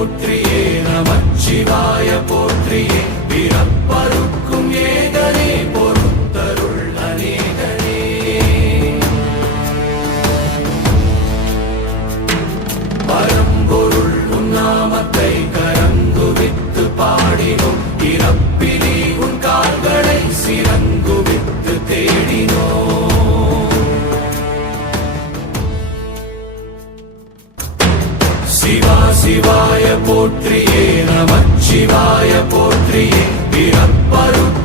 போற்றியே நமச்சிவாய போற்றியே பிறப்பருக்கும் ஏதனே பொறுத்தருள் அநேகனே பரம்பொருள் உன்னாமத்தை கரங்குவித்து பாடினோம் இறப்பிலி உன் கால்களை சிறங்குவித்து தேடினோம் சிவா சிவாய போற்றியே நமச்சிவாய போற்றியே பிறப்பருக்கும்